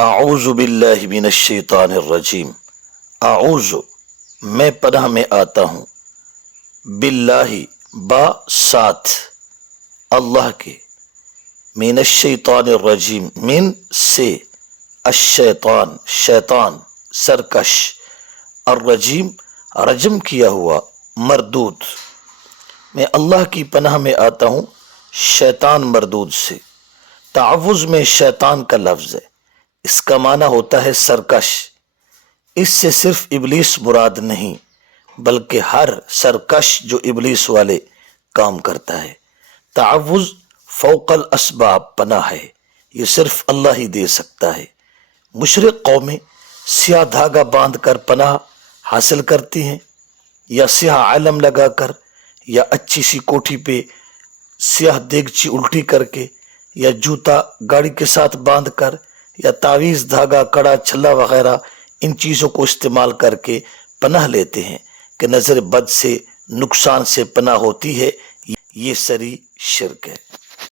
اعوذ باللہ من الشیطان الرجیم۔ اعوذ میں پناہ میں آتا ہوں، باللہ با ساتھ اللہ کے، من الشیطان الرجیم من سے، الشیطان شیطان سرکش، الرجیم رجم کیا ہوا مردود۔ میں اللہ کی پناہ میں آتا ہوں شیطان مردود سے۔ تعوذ میں شیطان کا لفظ ہے، اس کا معنی ہوتا ہے سرکش۔ اس سے صرف ابلیس مراد نہیں بلکہ ہر سرکش جو ابلیس والے کام کرتا ہے۔ تعوذ فوق الاسباب پناہ ہے، یہ صرف اللہ ہی دے سکتا ہے۔ مشرق قومیں سیاہ دھاگا باندھ کر پناہ حاصل کرتی ہیں، یا سیاہ علم لگا کر، یا اچھی سی کوٹھی پہ سیاہ دیگچی الٹی کر کے، یا جوتا گاڑی کے ساتھ باندھ کر، یا تعویذ دھاگا کڑا چھلا وغیرہ ان چیزوں کو استعمال کر کے پناہ لیتے ہیں کہ نظر بد سے، نقصان سے پناہ ہوتی ہے۔ یہ سری شرک ہے۔